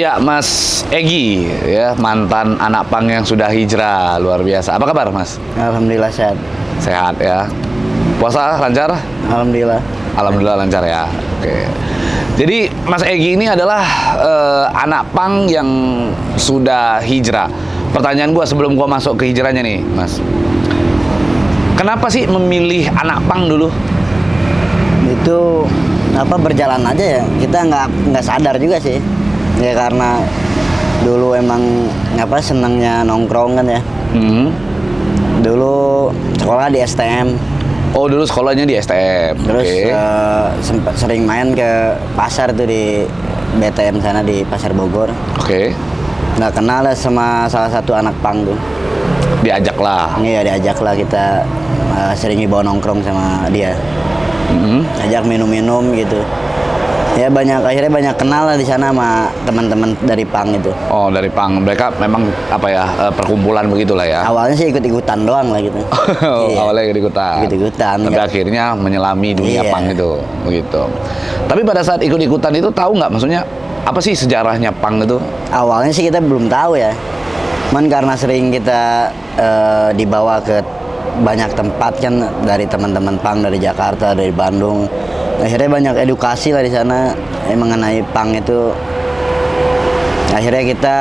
Ya, Mas Egi, ya mantan anak pang yang sudah hijrah, luar biasa. Apa kabar, Mas? Alhamdulillah sehat. Sehat ya. Puasa lancar? Alhamdulillah. Alhamdulillah lancar ya. Oke. Jadi Mas Egi ini adalah anak pang yang sudah hijrah. Pertanyaan gua sebelum gua masuk ke hijrahnya nih, Mas. Kenapa sih memilih anak pang dulu? Itu berjalan aja ya. Kita nggak sadar juga sih. Ya karena dulu emang senangnya nongkrong kan ya. Dulu sekolah di STM. Oh, dulu sekolahnya di STM. Terus Oke. sempat sering main ke pasar tuh di BTM sana di Pasar Bogor. Oke. Nggak kenal lah sama salah satu anak pang tuh. Diajak lah. Iya diajak lah kita sering dibawa nongkrong sama dia. Ajak minum-minum gitu. Ya akhirnya banyak kenal lah di sana sama teman-teman dari pang itu. Oh, dari pang. Mereka memang perkumpulan begitulah ya. Awalnya sih ikut-ikutan doang lah gitu. Iya. Awalnya ikut-ikutan. Ikut-ikutan. Tapi akhirnya menyelami dunia Iya. pang itu, begitu. Tapi pada saat ikut-ikutan itu tahu nggak, maksudnya apa sih sejarahnya pang itu? Awalnya sih kita belum tahu ya. Cuman karena sering kita dibawa ke banyak tempat kan dari teman-teman pang dari Jakarta, dari Bandung. Akhirnya banyak edukasi lah di sana mengenai pang itu. Akhirnya kita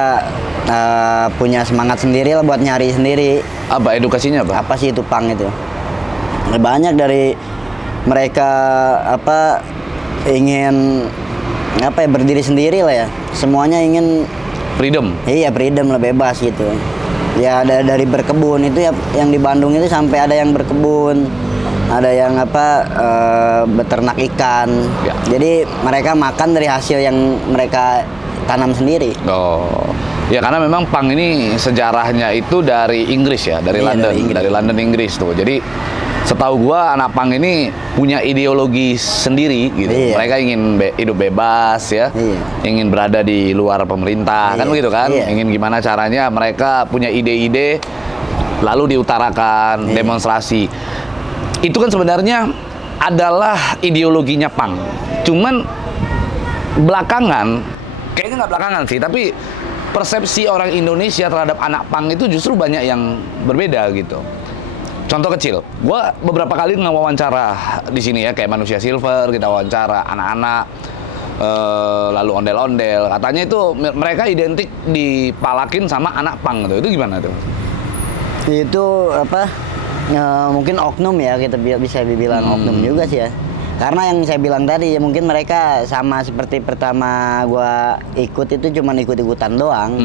punya semangat sendiri lah buat nyari sendiri. Apa edukasinya, Pak? Apa sih itu pang itu? Banyak dari mereka ingin berdiri sendiri lah ya. Semuanya ingin Freedom. iya freedom lah, bebas gitu. Ya ada dari berkebun itu ya, yang di Bandung itu sampai ada yang berkebun. Ada yang beternak ikan. Ya. Jadi mereka makan dari hasil yang mereka tanam sendiri. Oh, ya karena memang pang ini sejarahnya itu dari Inggris ya, dari Iya, London, dari Inggris. dari London Inggris tuh. Jadi setahu gua anak pang ini punya ideologi sendiri gitu. Iya. Mereka ingin hidup bebas ya, Iya. ingin berada di luar pemerintah, kan Iya. begitu kan? Iya. Ingin gimana caranya mereka punya ide-ide lalu diutarakan, Iya. demonstrasi. Itu kan sebenarnya adalah ideologinya pang. Cuman belakangan, kayaknya nggak belakangan sih, tapi persepsi orang Indonesia terhadap anak pang itu justru banyak yang berbeda gitu. Contoh kecil, gua beberapa kali ngewawancara di sini ya, kayak Manusia Silver, kita wawancara anak-anak, lalu ondel-ondel, katanya itu mereka identik dipalakin sama anak pang gitu. Itu gimana tuh? Itu mungkin oknum ya, kita bisa dibilang oknum juga sih ya. Karena yang saya bilang tadi ya, mungkin mereka sama seperti pertama gua ikut itu cuman ikut-ikutan doang.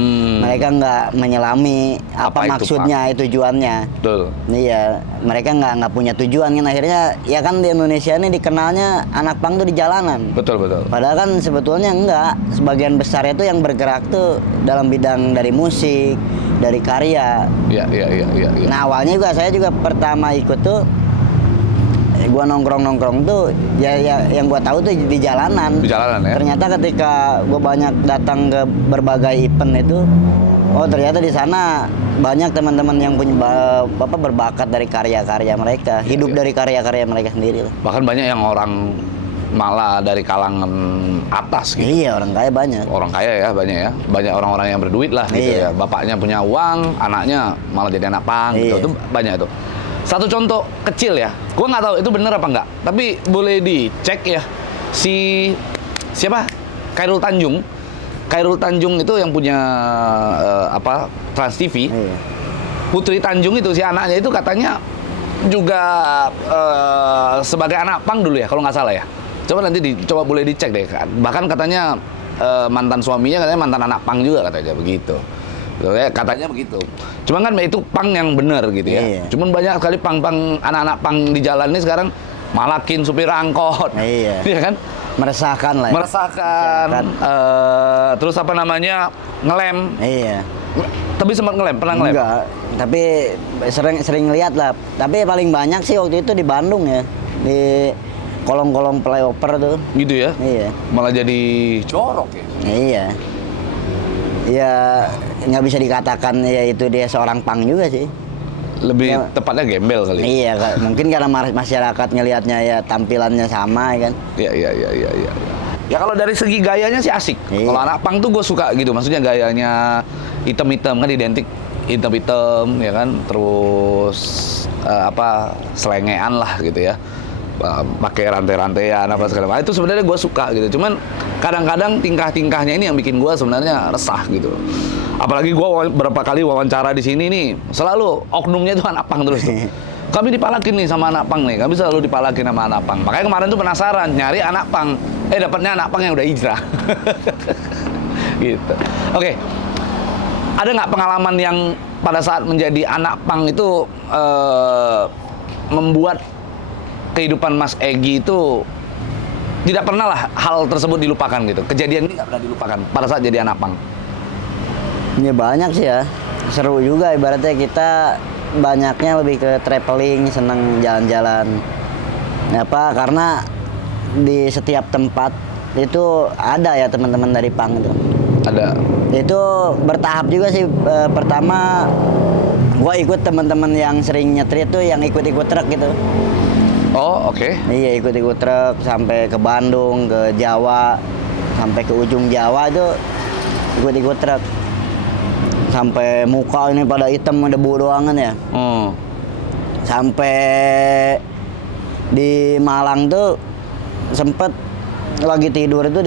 Mereka nggak menyelami Apa itu, maksudnya, tujuannya. Betul. Iya, mereka nggak punya tujuan kan, akhirnya ya kan di Indonesia ini dikenalnya anak pang tuh di jalanan. Betul, betul. Padahal kan sebetulnya enggak, sebagian besar itu yang bergerak tuh dalam bidang dari musik, dari karya. Iya. Nah awalnya saya juga pertama ikut tuh, gua nongkrong tuh ya yang gua tahu tuh di jalanan. Di jalanan ya. Ternyata ketika gua banyak datang ke berbagai event itu, oh ternyata di sana banyak teman-teman yang punya berbakat dari karya-karya mereka, hidup dari karya-karya mereka sendiri lah. Bahkan banyak yang orang malah dari kalangan atas gitu. Iya, orang kaya banyak. Orang kaya ya, banyak ya. Banyak orang-orang yang berduit lah gitu ya. Iya. Bapaknya punya uang, anaknya malah jadi anak pang gitu. Iya. Itu banyak itu. Satu contoh kecil ya. Gua nggak tahu itu bener apa enggak. Tapi boleh dicek ya. Siapa? Khairul Tanjung. Khairul Tanjung itu yang punya Trans TV. Iya. Putri Tanjung itu si anaknya itu katanya juga sebagai anak pang dulu ya, kalau nggak salah ya. Coba nanti coba boleh dicek deh. Bahkan katanya mantan suaminya katanya mantan anak pang juga katanya begitu. Katanya begitu. Cuman kan itu pang yang bener gitu ya. Iya. Cuman banyak sekali pang-pang anak-anak pang di jalan ini sekarang malakin supir angkot. Iya. Iya kan? Meresahkan lah ya. Meresahkan. Terus ngelem. Iya. Tapi sempat ngelem, pernah ngelem? Enggak, tapi sering lihat lah. Tapi paling banyak sih waktu itu di Bandung ya, di kolong-kolong flyover tuh. Gitu ya? Iya. Malah jadi jorok ya? Iya. Ya nggak bisa dikatakan ya itu dia seorang pang juga sih. Lebih Ya. tepatnya gembel kali. Iya, mungkin karena masyarakat ngelihatnya ya tampilannya sama ya kan. Iya. Ya kalau dari segi gayanya sih asik. Iya. Kalau anak pang tuh gue suka gitu. Maksudnya gayanya hitam-hitam kan identik hitam-hitam ya kan. Terus selengean lah gitu ya. Pakai rantai-rantaian apa segala macam. Itu sebenarnya gue suka gitu. Cuman kadang-kadang tingkah-tingkahnya ini yang bikin gue sebenarnya resah gitu. Apalagi gue berapa kali wawancara di sini nih, selalu oknumnya itu anak pang terus tuh. Kami dipalakin nih sama anak pang nih, kami selalu dipalakin sama anak pang. Makanya kemarin tuh penasaran, nyari anak pang. Dapatnya anak pang yang udah hijrah. Gitu. Oke. Ada nggak pengalaman yang pada saat menjadi anak pang itu membuat kehidupan Mas Egy itu tidak pernah lah hal tersebut dilupakan gitu. Kejadian ini nggak pernah dilupakan pada saat jadi anak pang. Ya banyak sih ya. Seru juga ibaratnya kita banyaknya lebih ke traveling, seneng jalan-jalan. Karena di setiap tempat itu ada ya teman-teman dari pang itu. Ada. Itu bertahap juga sih. Pertama gua ikut teman-teman yang sering nyetir itu yang ikut-ikut truk gitu. Oh, oke. Iya, ikut-ikut truk sampai ke Bandung, ke Jawa, sampai ke ujung Jawa itu ikut-ikut truk. Sampai muka ini pada hitam debu doangan ya. Sampai di Malang tuh sempet lagi tidur itu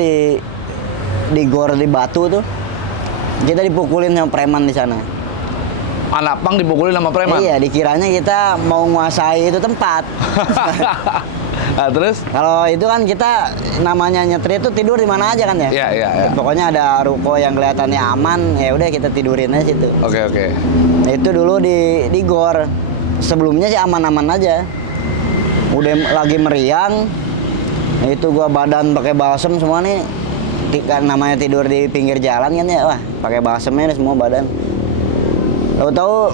di gor di Batu tuh. Kita dipukulin sama preman di sana. Anak pang dipukulin sama preman? Iya, dikiranya kita mau nguasai itu tempat. Nah, terus? Kalau itu kan kita namanya nyetir itu tidur di mana aja kan ya? Iya. Pokoknya ada ruko yang kelihatannya aman, ya udah kita tidurin aja situ. Oke. Nah, itu dulu di gor. Sebelumnya sih aman-aman aja. Udah lagi meriang. Nah, itu gua badan pakai balsem semua nih. Namanya tidur di pinggir jalan kan ya, wah pakai balsemnya semua badan. Tahu-tahu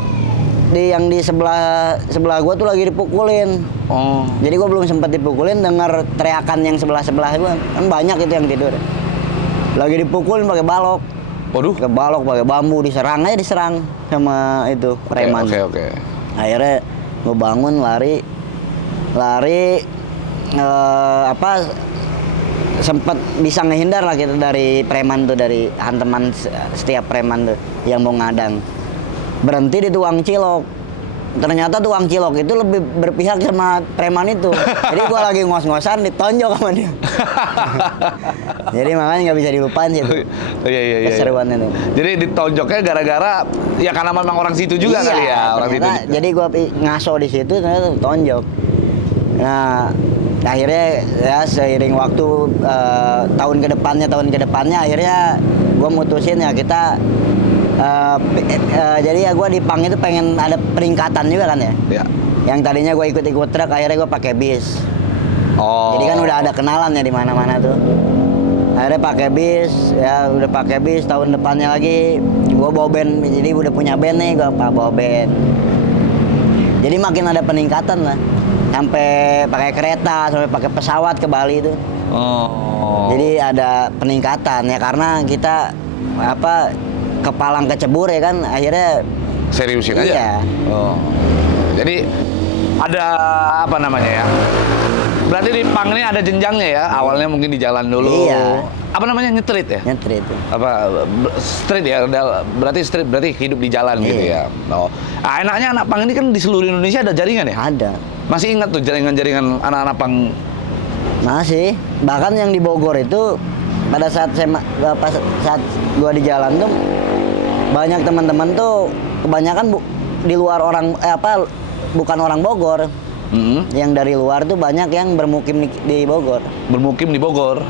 yang di sebelah gua tuh lagi dipukulin. Oh. Jadi gua belum sempat dipukulin, dengar teriakan yang sebelah gua. Kan banyak itu yang tidur. Lagi dipukulin pakai balok. Waduh. Pakai balok, pakai bambu, diserang sama itu preman. Oke. Akhirnya gua bangun lari sempat bisa ngehindar lah kita dari preman tuh, dari hantaman setiap preman tuh yang mau ngadang. Berhenti di tukang cilok. Ternyata tukang cilok itu lebih berpihak sama preman itu. Jadi gua lagi ngos-ngosan ditonjok sama dia. Jadi makanya nggak bisa dilupain sih itu. Iya. Keseruan itu. Jadi ditonjoknya gara-gara ya karena memang orang situ juga Iya, kali ya, orang situ. ternyata jadi gua ngaso di situ ternyata tonjok. Nah, akhirnya ya seiring waktu tahun kedepannya akhirnya gua mutusin ya kita jadi ya gue di pang itu pengen ada peningkatan juga kan ya. Iya. Yang tadinya gue ikut truk, akhirnya gue pakai bis. Oh. Jadi kan udah ada kenalan ya di mana-mana tuh. Akhirnya pakai bis, ya udah pakai bis. Tahun depannya lagi gue bawa band, jadi udah punya band nih, gue bawa band. Jadi makin ada peningkatan lah. Sampai pakai kereta, sampai pakai pesawat ke Bali itu. Oh. Jadi ada peningkatan ya karena kita kepalang kecebur ya kan, akhirnya Seriusin aja? Iya. Oh. Jadi ada apa namanya ya? Berarti di pang ini ada jenjangnya ya? Awalnya mungkin di jalan dulu. Iya. Apa namanya, nyetrit ya? Nyetrit itu. Apa street ya? Berarti street berarti hidup di jalan gitu ya. Iya. Oh. Nah, enaknya anak pang ini kan di seluruh Indonesia ada jaringan ya? Ada. Masih ingat tuh jaringan-jaringan anak-anak pang? Masih. Bahkan yang di Bogor itu pada saat saat gua di jalan tuh banyak teman-teman tuh kebanyakan di luar bukan orang Bogor. Yang dari luar tuh banyak yang bermukim di Bogor. Bermukim di Bogor.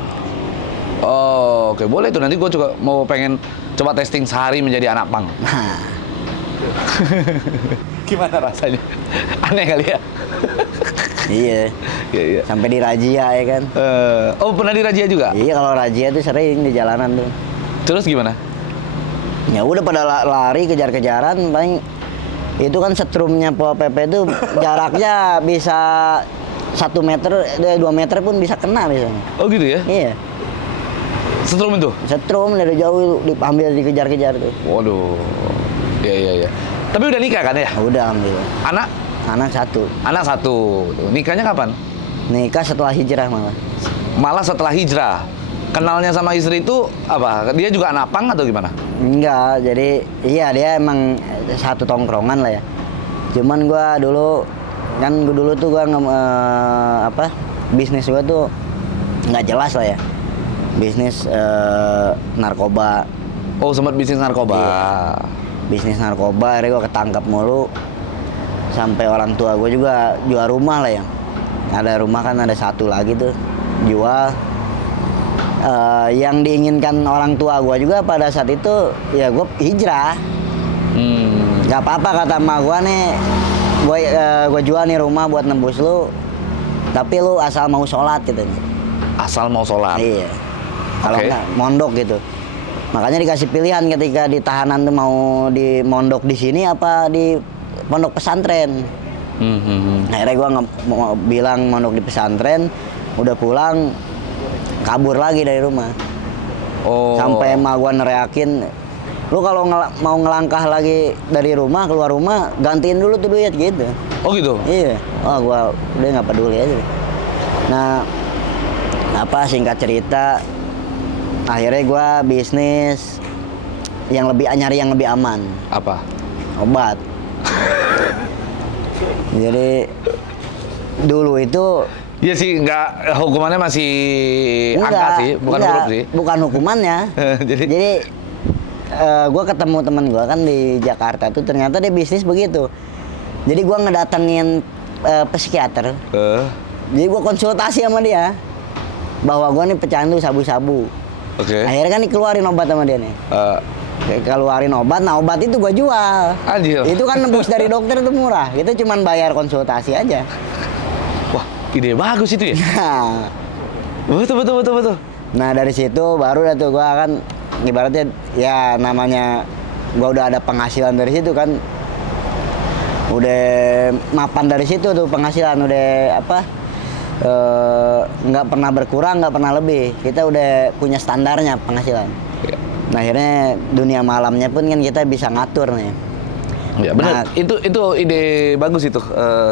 Oh, oke, boleh tuh, nanti gue juga mau pengen coba testing sehari menjadi anak pang. Nah. Gimana rasanya? Aneh kali ya? Iya. Sampai di razia ya kan. Oh, pernah di razia juga? Iya, kalau razia tuh sering di jalanan tuh. Terus gimana? Ya udah pada lari kejar-kejaran, paling itu kan setrumnya Pol PP itu jaraknya bisa 1 meter, 2 meter pun bisa kena misalnya. Oh gitu ya? Iya. Setrum itu? Setrum dari jauh diambil, dikejar-kejar tuh. Waduh. Iya. Tapi udah nikah kan ya? Udah ambil. Anak? Anak 1. Anak 1. Tuh, nikahnya kapan? Nikah setelah hijrah malah. Malah setelah hijrah. kenalnya sama istri itu apa? Dia juga anak pang atau gimana? Enggak, jadi iya dia emang satu tongkrongan lah ya. Cuman gua dulu tuh gua bisnis gua tuh nggak jelas lah ya. Bisnis narkoba. Oh, sempat bisnis narkoba. Iya. Bisnis narkoba, akhirnya gua ketangkap mulu. Sampai orang tua gua juga jual rumah lah ya. Ada rumah kan ada satu lagi tuh jual. Yang diinginkan orang tua gua juga pada saat itu ya gua hijrah. Gak apa-apa kata emak gua nih, gua jual nih rumah buat nembus lu, tapi lu asal mau sholat gitu nih. Asal mau sholat. Iya. Kalau Oke. enggak mondok gitu. Makanya dikasih pilihan ketika di tahanan tuh mau di mondok di sini apa di pondok pesantren. Akhirnya gua mau bilang mondok di pesantren, udah pulang kabur lagi dari rumah. Oh. Sampai emak gua neriakin, lu kalau mau ngelangkah lagi dari rumah keluar rumah gantiin dulu tuh duit gitu. Oh gitu. Iya. Oh gua udah nggak peduli aja. Nah, singkat cerita akhirnya gua bisnis yang nyari yang lebih aman. Apa? Obat. Jadi dulu itu Iya sih, nggak, hukumannya masih angka sih, bukan enggak, huruf sih. bukan hukumannya. Jadi gue ketemu temen gue kan di Jakarta tuh ternyata dia bisnis begitu. Jadi gue ngedatengin psikiater. Jadi gue konsultasi sama dia bahwa gue nih pecandu sabu-sabu. Oke. Akhirnya kan dikeluarin obat sama dia nih. Keluarin obat, nah obat itu gue jual. Anjir. Itu kan nembus dari dokter itu murah. Itu cuman bayar konsultasi aja. Wah, ide bagus itu ya. Nah, Betul. Nah dari situ baru dah tuh gua kan ibaratnya ya namanya gua udah ada penghasilan dari situ kan, udah mapan dari situ tuh penghasilan udah nggak pernah berkurang nggak pernah lebih, kita udah punya standarnya penghasilan. Ya. Nah akhirnya dunia malamnya pun kan kita bisa ngatur nih. Ya benar. Nah, Itu ide bagus itu,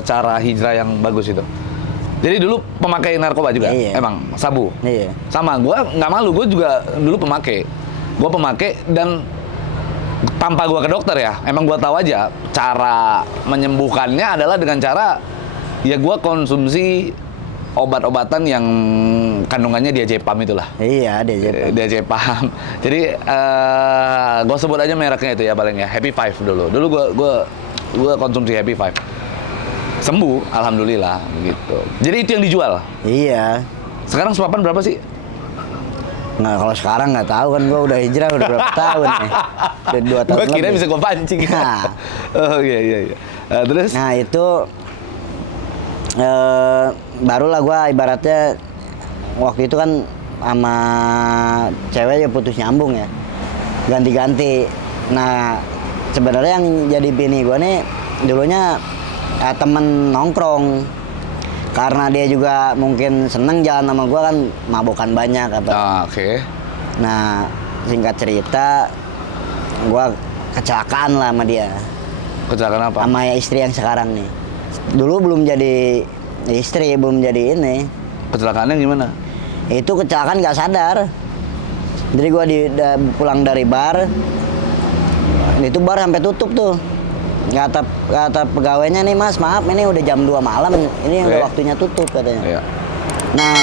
cara hijrah yang bagus itu. Jadi dulu pemakai narkoba juga, Iya. emang sabu. Iya. Sama, gua nggak malu, gua juga dulu pemakai. Gua pemakai dan tanpa gua ke dokter ya, emang gua tahu aja cara menyembuhkannya adalah dengan cara ya gua konsumsi obat-obatan yang kandungannya diazepam itulah. Iya dia Diazepam. Jadi gua sebut aja mereknya itu ya paling ya, Happy Five dulu. Dulu gua konsumsi Happy Five. Sembuh, alhamdulillah gitu. Jadi itu yang dijual. Iya. Sekarang sepapan berapa sih? Nah kalau sekarang nggak tahu kan gua udah hijrah udah berapa tahun nih. Udah 2 tahun Gua kira lebih. bisa gua pancing. Nah. Oh iya. Terus? Nah itu barulah gua ibaratnya waktu itu kan sama cewek ya putus nyambung ya, ganti-ganti. Nah sebenarnya yang jadi bini gua nih dulunya temen nongkrong, karena dia juga mungkin seneng jalan sama gua kan mabokan banyak apa. Oke. Nah singkat cerita gua kecelakaan lah sama dia, Kecelakaan apa? sama ya istri yang sekarang nih. Dulu belum jadi istri, belum jadi ini. Kecelakaannya gimana? Itu kecelakaan nggak sadar. Jadi gua pulang dari bar, itu bar sampai tutup tuh. Kata pegawainya nih, mas maaf ini udah jam 2 malam, ini udah waktunya tutup katanya. Iya. Nah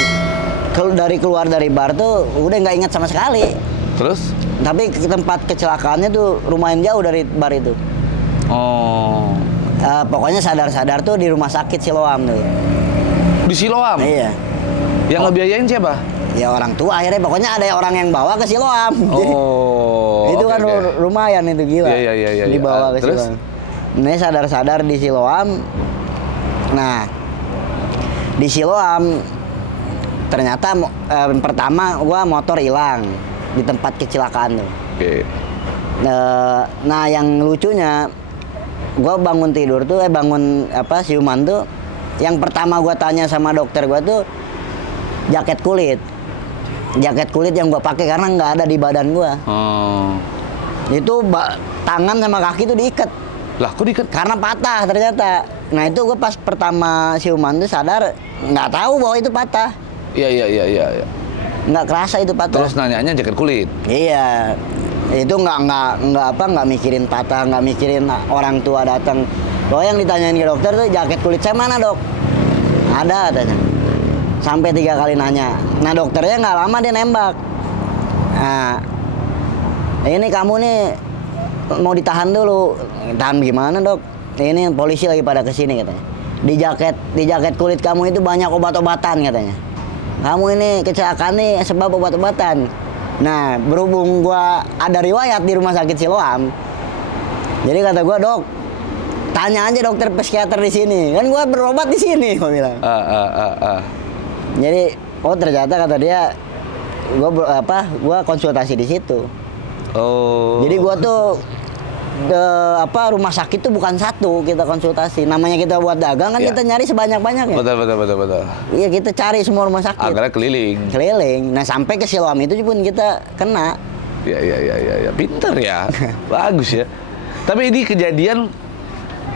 keluar dari bar tuh udah nggak ingat sama sekali. Terus? Tapi ke tempat kecelakaannya tuh lumayan jauh dari bar itu. Oh. Pokoknya sadar-sadar tuh di rumah sakit Siloam tuh. Di Siloam? Iya. Yang ngebiayain siapa? Ya orang tua akhirnya, pokoknya ada orang yang bawa ke Siloam. Oh. Itu oke, kan oke. lumayan itu gila. Iya. Dibawa ke Terus? Siloam. Ini sadar-sadar di Siloam. Nah, di Siloam ternyata pertama gua motor hilang di tempat kecelakaan tuh. Oke. Nah, yang lucunya gua bangun tidur tuh siuman tuh, yang pertama gua tanya sama dokter gua tuh jaket kulit yang gua pakai karena nggak ada di badan gua. Oh. Itu tangan sama kaki tuh diikat Lah, kok diikat? karena patah ternyata. Nah itu gua pas pertama siuman tuh sadar nggak tahu bahwa itu patah. Iya. nggak kerasa itu patah. Terus nanyanya jaket kulit. Iya, itu nggak mikirin patah, nggak mikirin orang tua datang. Bahwa yang ditanyain ke dokter tuh jaket kulit saya mana dok? Ada katanya. Sampai 3 kali nanya. Nah dokternya nggak lama dia nembak. Nah, ini kamu nih mau ditahan dulu. Tahan gimana dok? Ini polisi lagi pada kesini katanya. Di jaket kulit kamu itu banyak obat-obatan katanya. Kamu ini kecelakaan nih sebab obat-obatan. Nah, berhubung gua ada riwayat di rumah sakit Siloam, jadi kata gua, dok, tanya aja dokter psikiater di sini. Kan gua berobat di sini, gua bilang. Jadi, oh ternyata kata dia, gua konsultasi di situ. Oh. Jadi gua tuh rumah sakit tuh bukan satu kita konsultasi. Namanya kita buat dagang kan Ya. kita nyari sebanyak-banyaknya. Betul. Iya, kita cari semua rumah sakit. Akhirnya keliling. Nah sampai ke Siloam itu pun kita kena. Ya. Pinter ya. Bagus ya. Tapi ini kejadian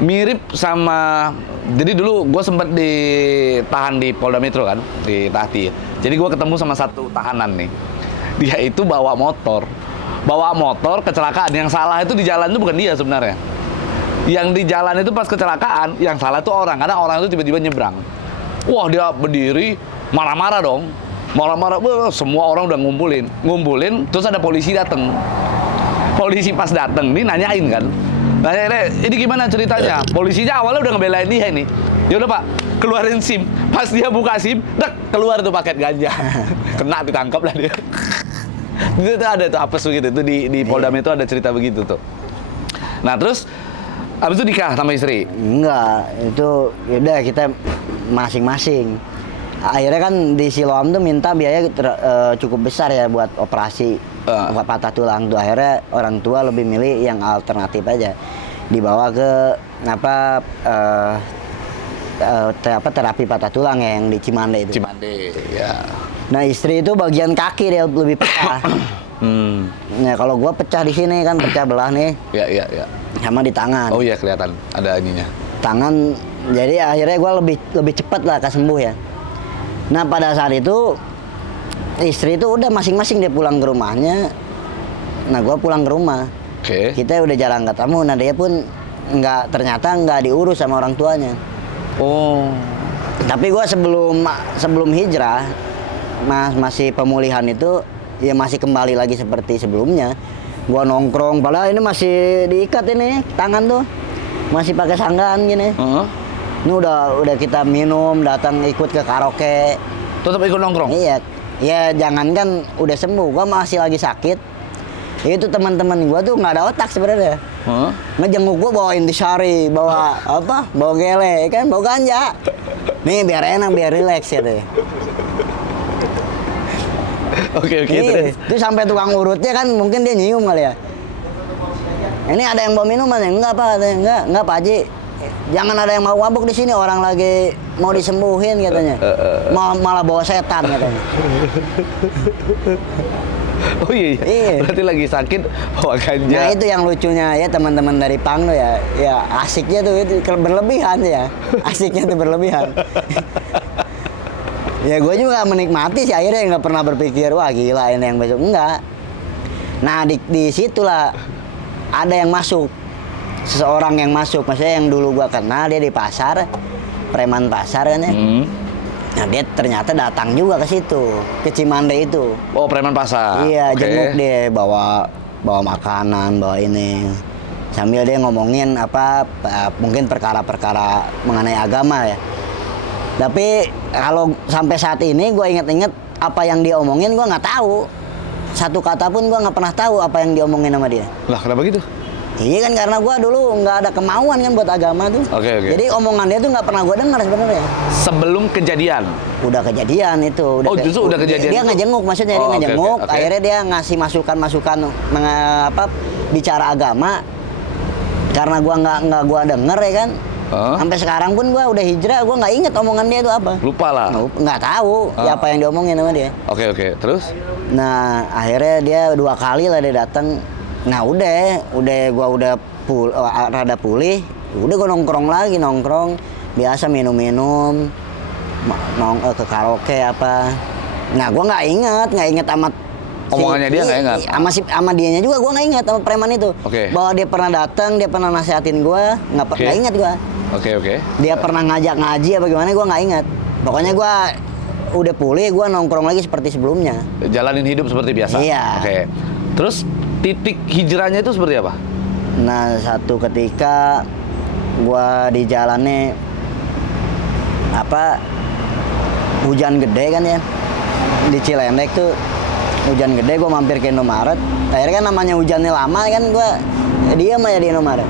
mirip sama, jadi dulu gue sempat ditahan di Polda Metro kan, di Tahti. Jadi gue ketemu sama satu tahanan nih. Dia itu bawa motor kecelakaan. Yang salah itu di jalan itu bukan dia sebenarnya. Yang di jalan itu pas kecelakaan, yang salah itu orang, karena orang itu tiba-tiba nyebrang. Wah, dia berdiri marah-marah dong. Marah-marah, semua orang udah ngumpulin, terus ada polisi datang. Polisi pas datang nih nanyain kan. Ini gimana ceritanya? Polisinya awalnya udah ngebelain dia nih. Ya udah Pak, keluarin SIM. Pas dia buka SIM, keluar tuh paket ganja. Kena, ditangkap lah dia. Itu ada tuh apes begitu. Itu di Polda Metro ada cerita begitu tuh. Nah, terus habis itu nikah sama istri? Enggak, itu yaudah kita masing-masing. Akhirnya kan di Siloam tuh minta biaya cukup besar ya buat operasi patah tulang tuh. Akhirnya orang tua lebih milih yang alternatif aja, dibawa ke terapi patah tulang ya, yang di Cimande itu. Cimande, ya. Nah istri itu bagian kaki dia lebih pecah. Nah kalau gua pecah di sini kan, pecah belah nih. Ya. Sama di tangan. Oh iya, kelihatan ada ininya. Tangan, jadi akhirnya gua lebih cepat lah kesembuh ya. Nah pada saat itu istri itu udah masing-masing dia pulang ke rumahnya. Nah gua pulang ke rumah. Oke. Kita udah jarang ketemu. Nah dia pun ternyata nggak diurus sama orang tuanya. Oh. Tapi gua sebelum hijrah, masih pemulihan itu ya masih kembali lagi seperti sebelumnya. Gua nongkrong, padahal ini masih diikat ini tangan tuh, masih pakai sanggaan gini. Ini udah kita minum, datang ikut ke karaoke. Tetap ikut nongkrong? Iya, ya jangankan udah sembuh, gua masih lagi sakit. Itu teman-teman gua tuh nggak ada otak sebenarnya. Ngejenguk gua bawa intisari, bawa bawa gele, kan bawa ganja. Nih biar enak, biar rileks ya deh. Oke, Iya, itu sampai tukang urutnya kan mungkin dia nyium kali ya. Ini ada yang bawa minuman ya? Enggak Pak, enggak Pak Haji. Jangan ada yang mau mabuk di sini, orang lagi mau disembuhin katanya. Malah bawa setan katanya. Oh iya. Berarti lagi sakit bawa ganja. Nah itu yang lucunya ya teman-teman dari Pang tuh ya. Ya asiknya tuh itu berlebihan ya. Asiknya tuh berlebihan. Ya gue juga menikmati sih, akhirnya nggak pernah berpikir wah gila ini yang besok, enggak. Nah di situlah ada yang masuk, seseorang yang masuk, maksudnya yang dulu gue kenal dia di pasar, preman pasar kan ya. Nah dia ternyata datang juga ke situ, ke Cimande itu. Oh, preman pasar. Iya, jenguk dia, bawa makanan, bawa ini. Sambil dia ngomongin mungkin perkara-perkara mengenai agama ya. Tapi kalau sampai saat ini gue inget-inget apa yang dia omongin, gue nggak tahu. Satu kata pun gue nggak pernah tahu apa yang diomongin sama dia. Lah, kenapa gitu? Iya kan karena gue dulu nggak ada kemauan kan buat agama tuh. Oke. Jadi omongan dia tuh nggak pernah gue dengar sebenarnya. Sebelum kejadian? Udah kejadian itu. Justru udah kejadian. Dia ngejenguk, maksudnya dia ngejenguk. Okay. Akhirnya dia ngasih masukan-masukan bicara agama. Karena gue nggak denger ya kan. Sampai sekarang pun gue udah hijrah, gue nggak inget omongan dia itu apa. Lupa lah. Nggak tahu ya apa yang diomongin sama dia. Oke. Terus? Nah akhirnya dia 2 kali lah dia datang. Nah udah gue udah rada pulih. Udah gue nongkrong biasa minum ke karaoke apa. Nah, gua nggak inget amat Omongannya dia nggak ingat? sama dianya juga gua nggak inget sama preman itu. Oke. Bahwa dia pernah datang, dia pernah nasihatin gua, nggak Oke. inget gua. Oke. Dia pernah ngajak ngaji apa gimana gua nggak inget. Pokoknya gua udah pulih, gua nongkrong lagi seperti sebelumnya. Jalanin hidup seperti biasa. Iya. Oke. Terus titik hijrahnya itu seperti apa? Nah, satu ketika gua di jalannya hujan gede kan ya, di Cilendek tuh hujan gede, gua mampir ke Indomaret. Akhirnya kan namanya hujannya lama kan, gua diam aja di Indomaret.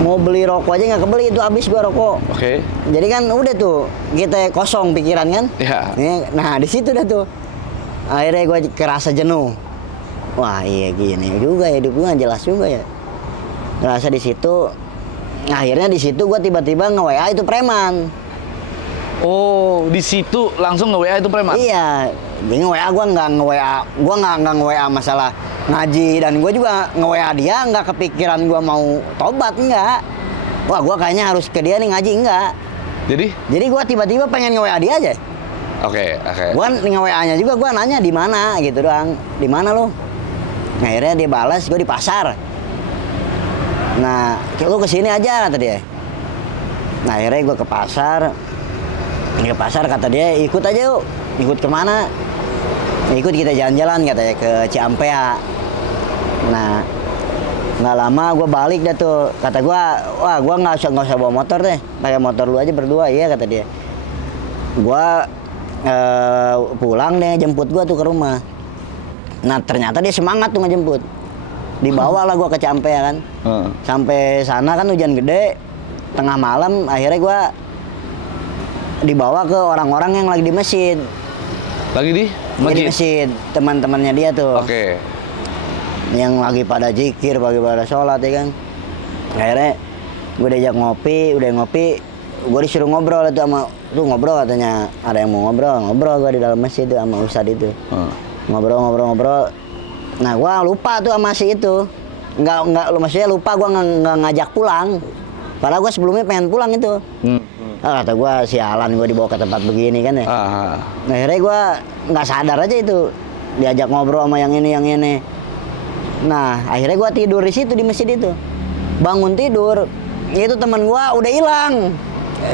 Mau beli rokok aja nggak kebeli, itu habis gua rokok. Oke. Jadi kan udah tuh kita kosong pikiran kan. Iya. Nah, di situ dah tuh akhirnya gua kerasa jenuh. Wah, iya gini juga hidup gua, nggak jelas juga ya. Ngerasa di situ. Akhirnya di situ gua tiba-tiba nge-WA itu preman. Oh, di situ langsung nge-WA itu preman? Iya, dia nge-WA, gua nggak nge-WA masalah ngaji, dan gua juga nge-WA dia nggak kepikiran gua mau tobat, enggak. Wah, gua kayaknya harus ke dia nih ngaji, enggak. Jadi gua tiba-tiba pengen nge-WA dia aja. Oke. Gua nge-WA-nya juga, gua nanya di mana gitu doang. Di mana lu? Nah, akhirnya dia balas, gua di pasar. Nah, lu kesini aja kata dia. Nah, akhirnya gua ke pasar. Ke pasar kata dia, ikut aja yuk. Ikut kemana? Ikut kita jalan-jalan katanya ke Ciampea. Nah, nggak lama gue balik dah tuh. Kata gue, wah gue nggak usah bawa motor deh, pakai motor lu aja berdua. Iya kata dia. Gue pulang deh, jemput gue tuh ke rumah. Nah, ternyata dia semangat tuh ngejemput. Dibawa lah gue ke Ciampea kan. Sampai sana kan hujan gede, tengah malam. Akhirnya gue dibawa ke orang-orang yang lagi di masjid. Lagi di Di masjid, teman-temannya dia tuh. Oke. Yang lagi pada zikir, lagi pada sholat ya kan. Akhirnya gue diajak ngopi, udah ngopi, gue disuruh ngobrol itu sama, tuh ngobrol katanya, ada yang mau ngobrol gue di dalam masjid itu sama ustadz itu. Ngobrol. Nah, gue lupa tuh sama si itu. Nggak, maksudnya lupa, gue nggak ngajak pulang. Padahal gue sebelumnya pengen pulang itu. Kata gue, sialan gue dibawa ke tempat begini kan ya. Nah, akhirnya gue nggak sadar aja itu, diajak ngobrol sama yang ini. Nah, akhirnya gue tidur di situ di masjid itu. Bangun tidur, itu teman gue udah hilang.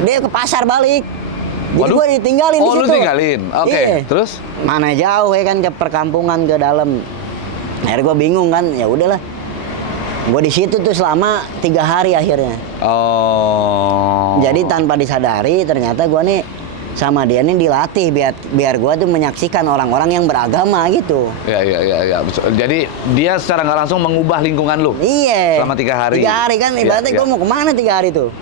Dia ke pasar balik. Jadi gue ditinggalin di situ. Oh, lu tinggalin. Oke. Iya. Terus? Mana jauh ya kan, ke perkampungan, ke dalam. Akhirnya gue bingung kan, ya udahlah. Gue di situ tuh selama 3 hari akhirnya. Oh. Jadi tanpa disadari ternyata gue nih sama dia nih dilatih biar gue tuh menyaksikan orang-orang yang beragama gitu. Iya. Jadi dia secara nggak langsung mengubah lingkungan lu. Iya. Selama 3 hari. 3 hari kan, ibaratnya gue mau kemana 3 hari tuh.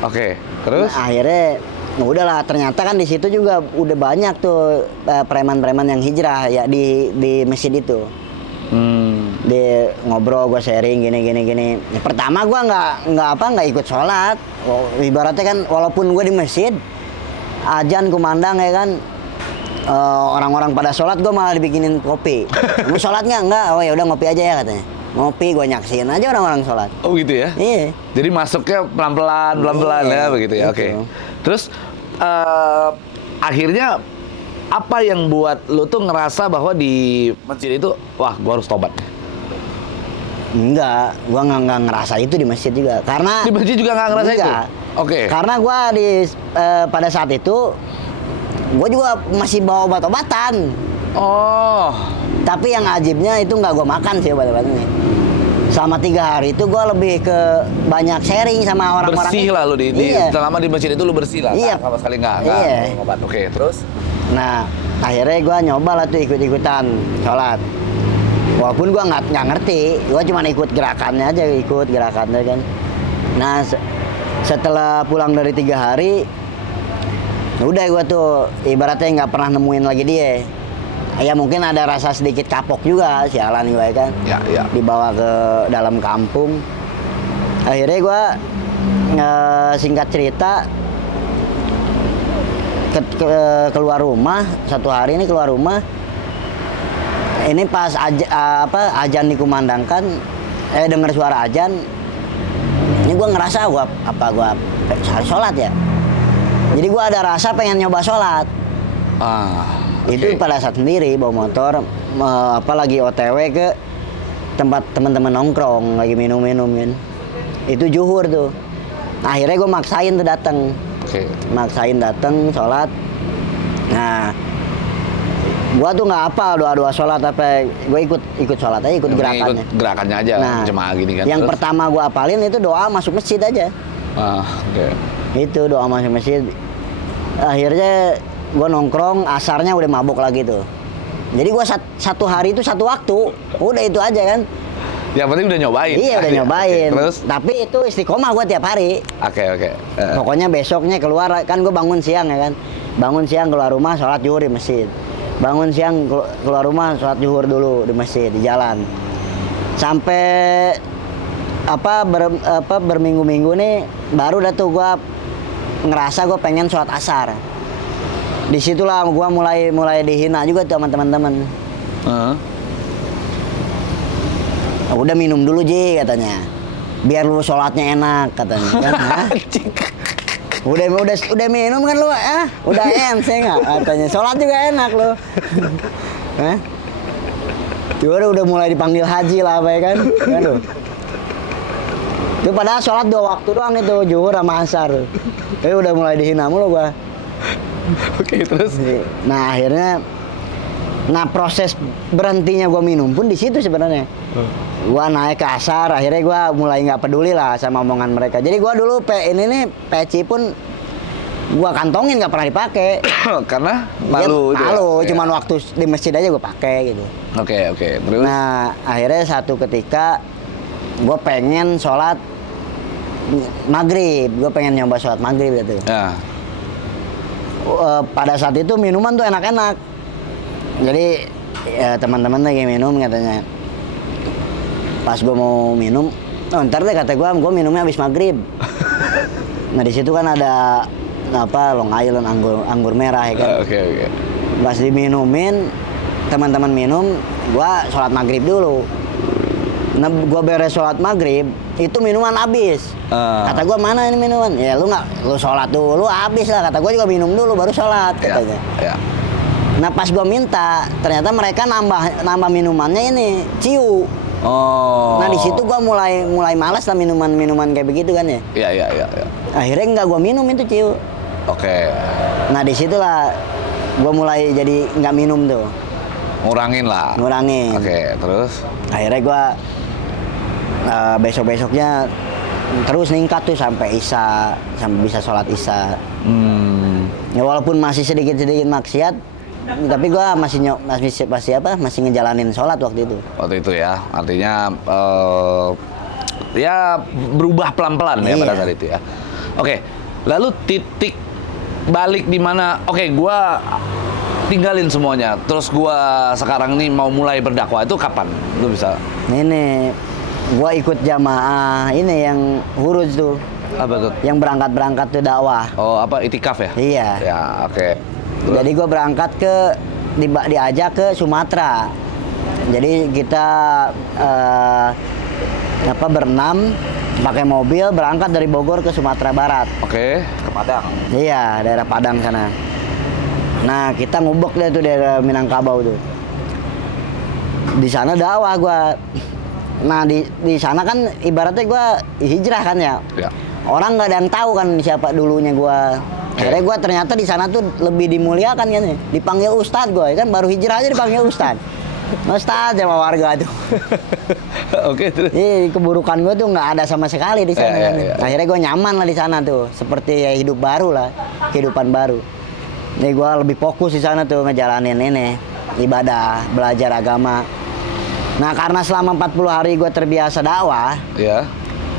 Oke. Terus? Nah, akhirnya udahlah, ternyata kan di situ juga udah banyak tuh preman-preman yang hijrah ya di masjid itu. Dia ngobrol, gue sharing gini. Ya, pertama gue nggak ikut sholat. Ibaratnya kan walaupun gue di masjid, azan kumandang ya kan, orang-orang pada sholat, gue malah dibikinin kopi. Kamu sholat nggak? Oh ya udah, ngopi aja ya katanya. Ngopi, gue nyaksiin aja orang-orang sholat. Oh gitu ya? Iya. Jadi masuknya pelan-pelan ya begitu ya. Oke. Terus akhirnya apa yang buat lu tuh ngerasa bahwa di masjid itu, wah gua harus tobat? Enggak, gua nggak ngerasa itu di masjid juga. Karena di masjid juga nggak ngerasa itu? Oke. Karena gua pada saat itu gua juga masih bawa obat-obatan. Oh. Tapi yang ajibnya itu nggak gua makan sih obat-obatannya. Selama 3 hari itu gua lebih ke banyak sharing sama orang-orang. Bersih lah lu iya. Selama di masjid itu lu bersih lah. Iya. Sama sekali nggak obat. Oke, terus? Nah, akhirnya gue nyoba lah tuh ikut-ikutan sholat. Walaupun gue nggak ngerti, gue cuma ikut gerakannya aja, kan. Nah, setelah pulang dari 3 hari, udah gue tuh ibaratnya nggak pernah nemuin lagi dia. Ya mungkin ada rasa sedikit kapok juga, sialan gue kan. Ya. Dibawa ke dalam kampung. Akhirnya gue singkat cerita, keluar rumah, satu hari ini keluar rumah, ini pas azan dikumandangkan, dengar suara azan, ini gue ngerasa gue sholat ya, jadi gue ada rasa pengen nyoba sholat. Itu Oke. pada saat sendiri bawa motor, lagi OTW ke tempat teman-teman nongkrong lagi minum-minum kan. Itu zuhur tuh. Akhirnya gue maksain tuh datang. Oke. Maksain datang sholat. Nah, gua tuh nggak hafal doa-doa sholat apa, gue ikut sholat aja, ikut Yang penting gerakannya. ikut gerakannya aja, jemaah gini kan. Yang Terus? pertama gua hafalin itu doa masuk masjid aja. Oke. Itu doa masuk masjid. Akhirnya gua nongkrong, asarnya udah mabuk lagi tuh. Jadi gua satu hari itu satu waktu, udah itu aja kan. Yang penting udah nyobain. Iya udah nyobain. Oke, terus? Tapi itu istiqomah gua tiap hari. Oke. Pokoknya besoknya keluar, kan gue bangun siang ya kan. Bangun siang keluar rumah sholat zuhur di masjid. Bangun siang keluar rumah sholat zuhur dulu di masjid, di jalan. Sampai berminggu-minggu nih baru dah tuh gue ngerasa gue pengen sholat asar. Disitulah gue mulai dihina juga tuh sama teman-teman. Heeh. Udah minum dulu Ji katanya. Biar lu sholatnya enak katanya kan. Hah? Udah minum kan lu, udah saya nggak katanya, sholat juga enak lu. Hah? Udah mulai dipanggil haji lah apa ya kan. Aduh. Itu padahal sholat 2 waktu doang itu, zuhur sama asar. Udah mulai dihina mulu gua. Oke, terus? Nah akhirnya, proses berhentinya gua minum pun di situ sebenarnya. Gua naik ke asar, akhirnya gua mulai nggak peduli lah sama omongan mereka. Jadi gua dulu peci pun gua kantongin, nggak pernah dipakai. Karena malu. Ya, malu, cuman waktu di masjid aja gua pakai gitu. Oke, terus? Nah akhirnya satu ketika gua pengen sholat maghrib, gua pengen nyoba sholat maghrib gitu. Nah, Pada saat itu minuman tuh enak-enak. Jadi ya, teman-teman lagi minum katanya. Pas gue mau minum, ntar deh kata gue minumnya habis maghrib. Nah di situ kan ada Long Island anggur merah ya kan. Oke. Pas diminumin, teman-teman minum, gue sholat maghrib dulu. Nah gue beres sholat maghrib, itu minuman habis. Kata gue mana ini minuman? Ya lu sholat dulu habis lah. Kata gue juga minum dulu baru sholat katanya. Ya. Nah pas gue minta, ternyata mereka nambah minumannya ini ciu. Oh. Nah di situ gua mulai malas lah minuman kayak begitu kan ya. Iya. Akhirnya nggak gua minum itu ciu. Oke. Nah disitulah gua mulai jadi nggak minum tuh. Ngurangin lah. Ngurangin. Oke, terus? Akhirnya gua besoknya terus ningkat tuh sampai isya, sampai bisa sholat isya. Ya walaupun masih sedikit maksiat, tapi gua masih ngejalanin sholat waktu itu. Waktu itu ya, artinya ya berubah pelan-pelan ya Iya. pada saat itu ya. Oke, lalu titik balik di mana? Oke, gua tinggalin semuanya. Terus gua sekarang nih mau mulai berdakwah, itu kapan? Lu bisa? Ini gua ikut jamaah ini yang huruf tuh, Apa tuh? yang berangkat tuh dakwah. Oh, apa itikaf ya? Iya. Ya, oke. Terus? Jadi gue berangkat diajak ke Sumatera. Jadi kita berenam pakai mobil berangkat dari Bogor ke Sumatera Barat. Oke, ke Padang. Iya, daerah Padang sana. Nah, kita ngubek deh tuh daerah Minangkabau tuh. Di sana dakwah gua. Nah, di sana kan ibaratnya gua hijrah kan ya. Ya. Orang nggak ada yang tahu kan siapa dulunya gua. Akhirnya gua ternyata di sana tuh lebih dimuliakan kan ya. Dipanggil ustadz gua, ya kan baru hijrah aja dipanggil ustadz. Ustadz sama warga tuh. Oke, terus? Jadi keburukan gua tuh nggak ada sama sekali di sana. Iya, Kan. iya. Akhirnya gua nyaman lah di sana tuh, seperti ya hidup baru lah, kehidupan baru. Nih gua lebih fokus di sana tuh ngejalanin ini ibadah, belajar agama. Nah karena selama 40 hari gua terbiasa dakwah, Ya.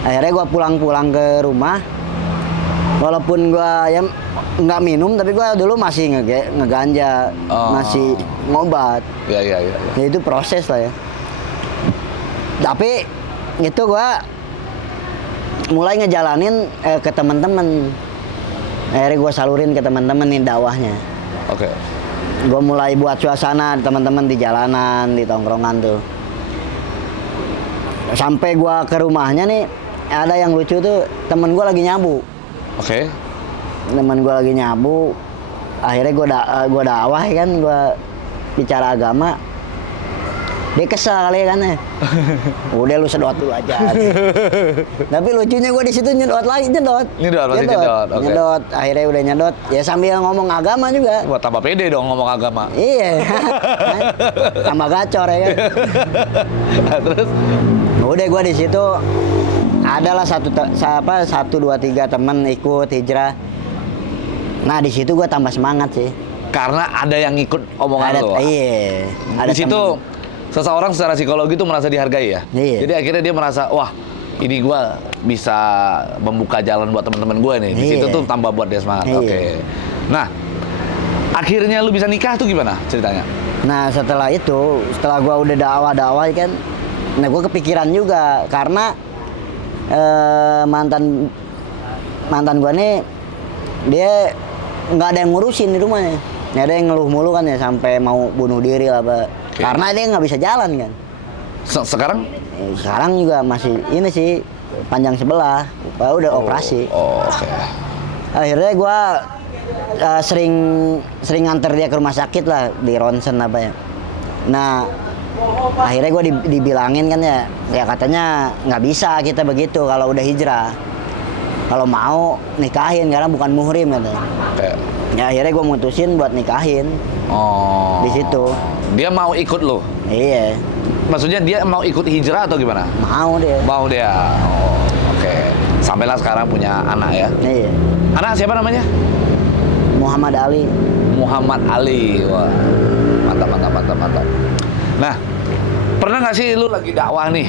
akhirnya gua pulang ke rumah. Walaupun gua ya nggak minum, tapi gua dulu masih ngeganja, Oh. masih ngobat. Ya. Ya itu proses lah ya. Tapi itu gua mulai ngejalanin ke teman-teman. Akhirnya gua salurin ke teman-teman nih dakwahnya. Oke. Gua mulai buat suasana teman-teman di jalanan, di tongkrongan tuh. Sampai gua ke rumahnya nih, ada yang lucu tuh, temen gua lagi nyabu. Oke. Temen gua lagi nyabu. akhirnya gua dakwah kan, gua bicara agama. Dia kesel kali kan ya. Udah lu sedot dulu aja. Tapi lucunya gua di situ nyedot. Masih nyedot. Oke. Nyedot. Akhirnya udah nyedot. Ya sambil ngomong agama juga. Wah, tambah pede dong ngomong agama. Iya. Tambah gacor ya kan. Terus Udah gua di situ adalah satu dua tiga temen ikut hijrah. Nah di situ gua tambah semangat sih. karena ada yang ikut omongan lo. Iya. Di situ seseorang secara psikologi itu merasa dihargai ya. Iya. Jadi akhirnya dia merasa, wah ini gua bisa membuka jalan buat teman-teman gue nih. Di situ Iya. tuh tambah buat dia semangat. Iya. Oke. Nah, akhirnya lu bisa nikah tuh gimana ceritanya? Nah setelah itu, setelah gua udah dakwah kan, nah gua kepikiran juga karena mantan gua nih dia nggak ada yang ngurusin di rumahnya, nggak ada yang ngeluh mulu kan ya sampai mau bunuh diri lah, Pak. Oke. Karena dia nggak bisa jalan kan. Sekarang? Sekarang juga masih ini sih panjang sebelah, udah operasi. Oh, oke. Akhirnya gua sering nganter dia ke rumah sakit lah, di ronsen apa ya. Nah akhirnya gue dibilangin kan ya katanya nggak bisa kita begitu kalau udah hijrah, kalau mau nikahin karena bukan muhrim katanya. Oke. Ya akhirnya gue mutusin buat nikahin Oh. di situ. Dia mau ikut lo? Iya, Maksudnya dia mau ikut hijrah atau gimana? mau dia. Mau dia. Oh, oke. Sampailah sekarang punya anak ya. Iya, Anak siapa namanya? Muhammad Ali. Muhammad Ali. Wah. Mantap. Nah, pernah nggak sih lu lagi dakwah nih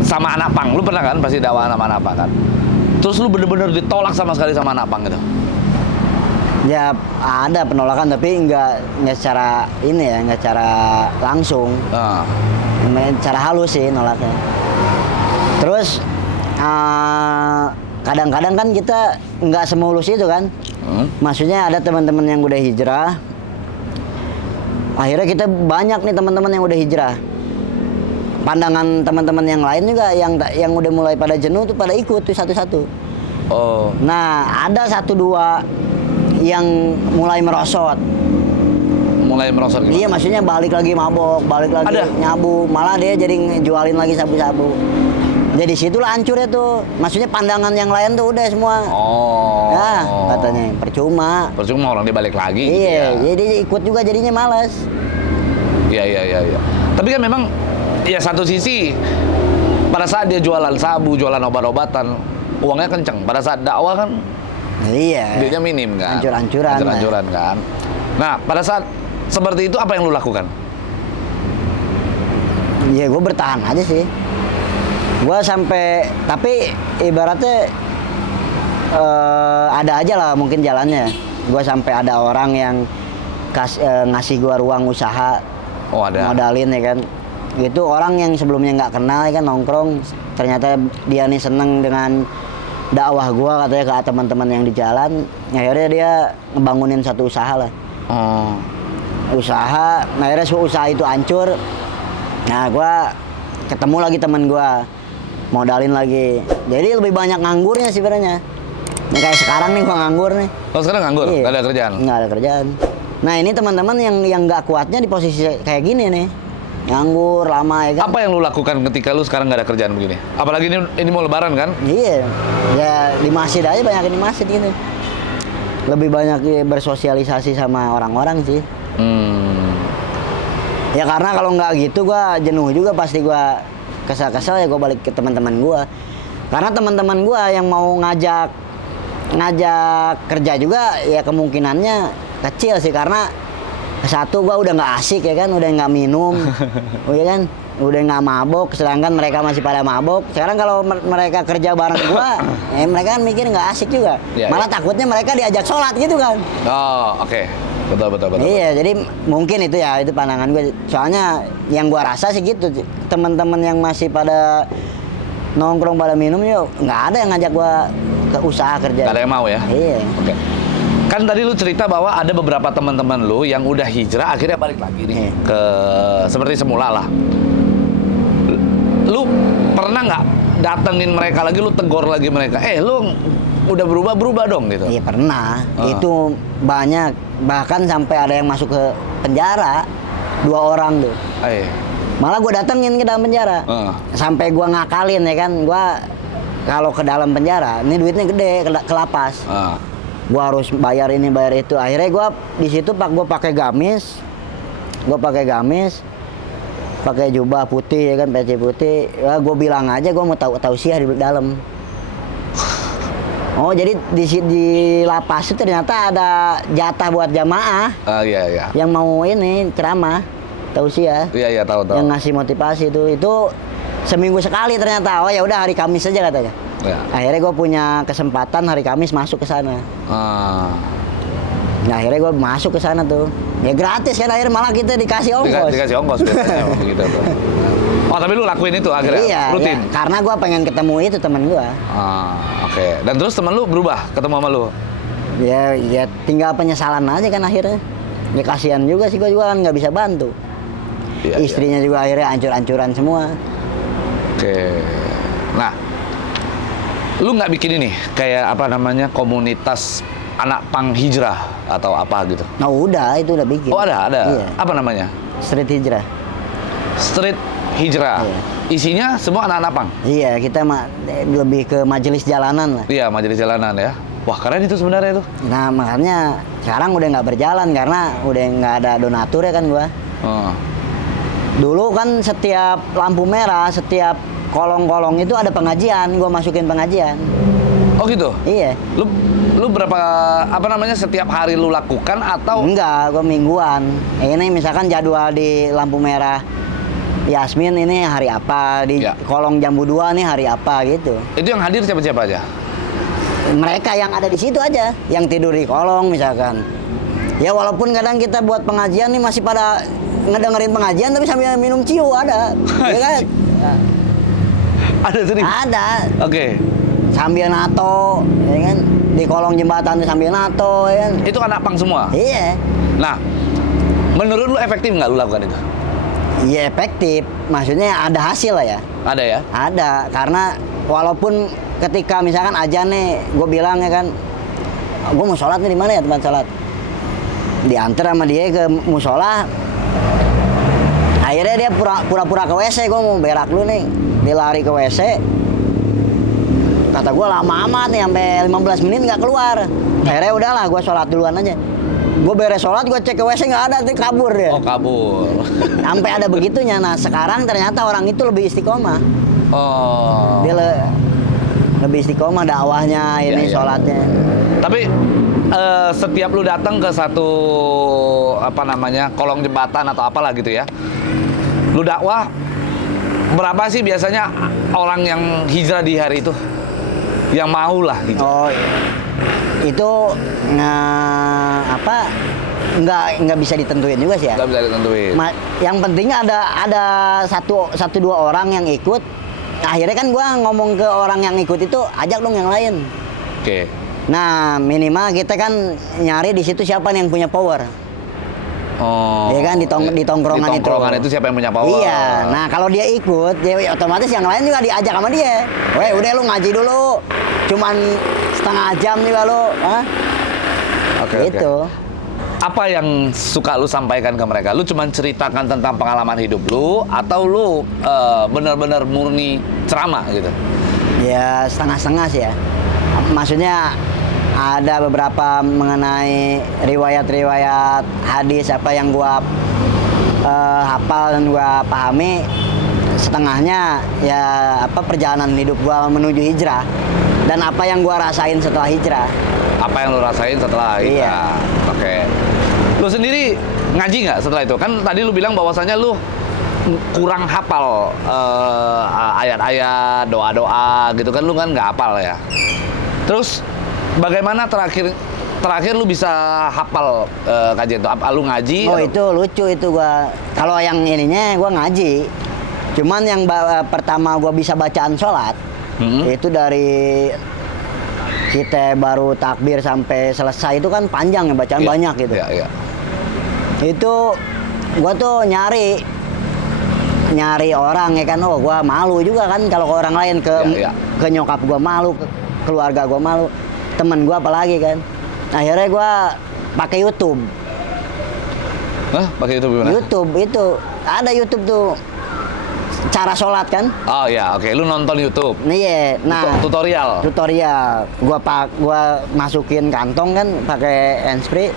sama anak pang? Lu pernah kan pasti dakwah sama anak pang kan? Terus lu bener-bener ditolak sama sekali sama anak pang gitu? Ya ada penolakan tapi nggak secara ini ya, nggak secara langsung. Nah, Cara halus sih nolaknya. Terus kadang-kadang kan kita nggak semulus itu kan. Maksudnya ada teman-teman yang udah hijrah. Akhirnya kita banyak nih teman-teman yang udah hijrah. Pandangan teman-teman yang lain juga yang udah mulai pada jenuh tuh pada ikut tuh satu-satu. oh, Nah ada satu dua yang mulai merosot. mulai merosot gitu. Iya maksudnya balik lagi mabok, balik lagi Ada? nyabu, malah dia jadi ngejualin lagi sabu-sabu. Jadi situlah hancurnya tuh. Maksudnya pandangan yang lain tuh udah semua. Oh. Ya katanya percuma. Percuma orang dia balik lagi. gitu Iya, ya. jadi ikut juga jadinya malas. Iya. Tapi kan memang ya satu sisi pada saat dia jualan sabu, jualan obat-obatan, uangnya kenceng. Pada saat dakwah kan Iya. duitnya minim kan. Hancur-hancuran lah. Hancur-hancuran kan. Nah, pada saat seperti itu apa yang lu lakukan? Ya gue bertahan aja sih. Gue sampai, tapi ibaratnya ada aja lah mungkin jalannya. Gue sampai ada orang yang ngasih gue ruang usaha, Oh, ada. modalin ya kan. Itu orang yang sebelumnya nggak kenal ya kan, nongkrong. Ternyata dia nih seneng dengan dakwah gue katanya ke teman-teman yang di jalan. Akhirnya dia ngebangunin satu usaha lah. Oh. Usaha, akhirnya usaha itu hancur. Nah gue ketemu lagi temen gue, modalin lagi. Jadi lebih banyak nganggurnya sih sebenarnya. Nah, kayak sekarang nih gue nganggur nih. Oh, sekarang nganggur? Iya. Nggak ada kerjaan? Nggak ada kerjaan. Nah ini teman-teman yang nggak kuatnya di posisi kayak gini nih, nganggur lama ya kan. Apa yang lu lakukan ketika lu sekarang nggak ada kerjaan begini? Apalagi ini mau lebaran kan? Iya, ya di masjid aja, banyak di masjid gitu. Lebih banyak bersosialisasi sama orang-orang sih. Ya karena kalau nggak gitu gua jenuh juga, pasti gua kesel-kesel ya gua balik ke teman-teman gua. Karena teman-teman gua yang mau ngajak kerja juga ya kemungkinannya kecil sih, karena satu gua udah nggak asik ya kan, udah nggak minum, udah kan, udah nggak mabok, sedangkan mereka masih pada mabok. Sekarang kalau mereka kerja bareng gua, mereka kan mikir nggak asik juga, Ya, malah ya. takutnya mereka diajak sholat gitu kan. Oh, oke. Betul. Iya, jadi mungkin itu ya, itu pandangan gue. Soalnya yang gua rasa sih gitu, teman-teman yang masih pada nongkrong pada minum yuk, nggak ada yang ngajak gua ke usaha kerja. Nggak ada yang mau ya? Iya. Oke. Kan tadi lu cerita bahwa ada beberapa teman-teman lu yang udah hijrah akhirnya balik lagi nih Iya. ke seperti semula lah. Lu pernah nggak datengin mereka lagi, lu tegur lagi mereka? Lu udah berubah dong gitu. Iya pernah, Ah. itu banyak, bahkan sampai ada yang masuk ke penjara, 2 orang tuh. Iya. Malah gue datengin ke dalam penjara, Ah. sampai gue ngakalin ya kan, gue kalau ke dalam penjara, ini duitnya gede ke lapas, gue harus bayar ini bayar itu. Akhirnya gue di situ gue pakai gamis, pakai jubah putih ya kan, peci putih. Ya, gue bilang aja gue mau tausiah di dalam. Oh jadi di lapas itu ternyata ada jatah buat jamaah Iya. yang mau ini ceramah tausiah, Iya, tahu. yang ngasih motivasi itu seminggu sekali ternyata. Oh ya udah hari Kamis aja katanya. Ya. Akhirnya gue punya kesempatan hari Kamis masuk ke sana. Nah akhirnya gue masuk ke sana tuh. Ya gratis kan, akhirnya malah kita dikasih ongkos. Dikasih ongkos biasanya emang gitu tuh. Oh, tapi lu lakuin itu akhirnya Iya, rutin. iya, karena gue pengen ketemu itu teman gue. Oke. Dan terus teman lu berubah ketemu sama lu. Ya tinggal penyesalan aja kan akhirnya. Ya kasihan juga sih, gue juga kan nggak bisa bantu. Iya, Istrinya juga akhirnya hancur-hancuran semua. Oke. Nah, lu nggak bikin ini kayak apa namanya komunitas anak pang hijrah atau apa gitu? Nah udah, itu udah bikin. Oh ada. Iya. Apa namanya? Street Hijrah. Street Hijrah. Iya. Isinya semua anak-anak pang. Iya, kita lebih ke majelis jalanan lah. Iya, majelis jalanan ya. Wah keren itu sebenarnya itu. Nah makanya sekarang udah nggak berjalan karena udah nggak ada donatur ya kan gua. Dulu kan setiap lampu merah, setiap kolong-kolong itu ada pengajian, gua masukin pengajian. Oh gitu. Iya. Lu berapa apa namanya setiap hari lu lakukan atau Enggak, gua mingguan. Ini misalkan jadwal di lampu merah Yasmin ini hari apa, di Ya. kolong Jambu 2 nih hari apa gitu. itu yang hadir siapa-siapa aja? Mereka yang ada di situ aja, yang tidur di kolong misalkan. Ya walaupun kadang kita buat pengajian nih masih pada ngedengerin pengajian tapi sambil minum ciu ada, ya kan? Ada sering. Ada. Oke. Sambil nato, ya kan? Di kolong jembatan tuh sambil nato, ya kan? Itu anak pang semua. Iya. Nah, menurut lu efektif nggak lu lakukan itu? Iya efektif, maksudnya ada hasil lah ya. Ada ya? Ada, karena walaupun ketika misalkan ajan nih, gue bilang ya kan, gue mau sholat nih di mana ya tempat sholat? Diantar sama dia ke musola. Akhirnya dia pura-pura ke WC, gue mau berak dulu nih, dia lari ke WC. Kata gue lama amat nih, sampai 15 menit nggak keluar. Akhirnya udahlah, gue sholat duluan aja. Gue beres sholat, gue cek ke WC nggak ada, tuh kabur dia. Oh kabur. Sampai ada begitunya. Nah sekarang ternyata orang itu lebih istiqomah. Oh. Dia lebih istiqomah dakwahnya, ini Ya. sholatnya. Tapi setiap lu datang ke satu apa namanya kolong jembatan atau apalah gitu ya, lu dakwah berapa sih biasanya orang yang hijrah di hari itu, yang mau lah gitu? Oh, itu nggak bisa ditentuin juga sih ya. Nggak bisa ditentuin. Yang penting ada satu dua orang yang ikut. Akhirnya kan gua ngomong ke orang yang ikut itu, ajak dong yang lain. Oke. Nah minimal kita kan nyari di situ siapa nih yang punya power. Oh. Ya kan di tongkrongan itu. Di tongkrongan itu siapa yang punya power? Iya. Nah kalau dia ikut, dia otomatis yang lain juga diajak sama dia. Weh udah lu ngaji dulu. Cuman setengah jam juga lu. Hah? Oke. Gitu. Apa yang suka lu sampaikan ke mereka? Lu cuman ceritakan tentang pengalaman hidup lu atau lu benar-benar murni ceramah gitu? Ya setengah-setengah sih ya. Maksudnya ada beberapa mengenai riwayat-riwayat hadis apa yang gua hafal dan gua pahami. Setengahnya ya apa perjalanan hidup gua menuju hijrah dan apa yang gua rasain setelah hijrah. Apa yang lu rasain setelah hijrah? Iya. Oke. Lu sendiri ngaji nggak setelah itu? Kan tadi lu bilang bahwasannya lu kurang hafal ayat-ayat, doa-doa gitu kan, lu kan nggak hafal ya. Terus bagaimana terakhir lu bisa hafal kajian itu? Apa lu ngaji? Oh atau- itu lucu itu gua. Kalau yang ininya gua ngaji. Cuman yang pertama gua bisa bacaan sholat itu dari kita baru takbir sampai selesai itu kan panjang ya bacaan Iya, banyak gitu. Iya, iya. Itu gua tuh nyari orang ya kan. Oh gua malu juga kan kalau ke orang lain, Iya, iya. ke nyokap gua malu, ke keluarga gua malu. temen gue apalagi kan. Akhirnya gue pakai YouTube. Hah? Pakai YouTube gimana? YouTube itu ada YouTube tuh cara sholat kan. Oh ya, oke. Lu nonton YouTube. Iya, nah Tutorial. gua masukin kantong kan pakai handsfree.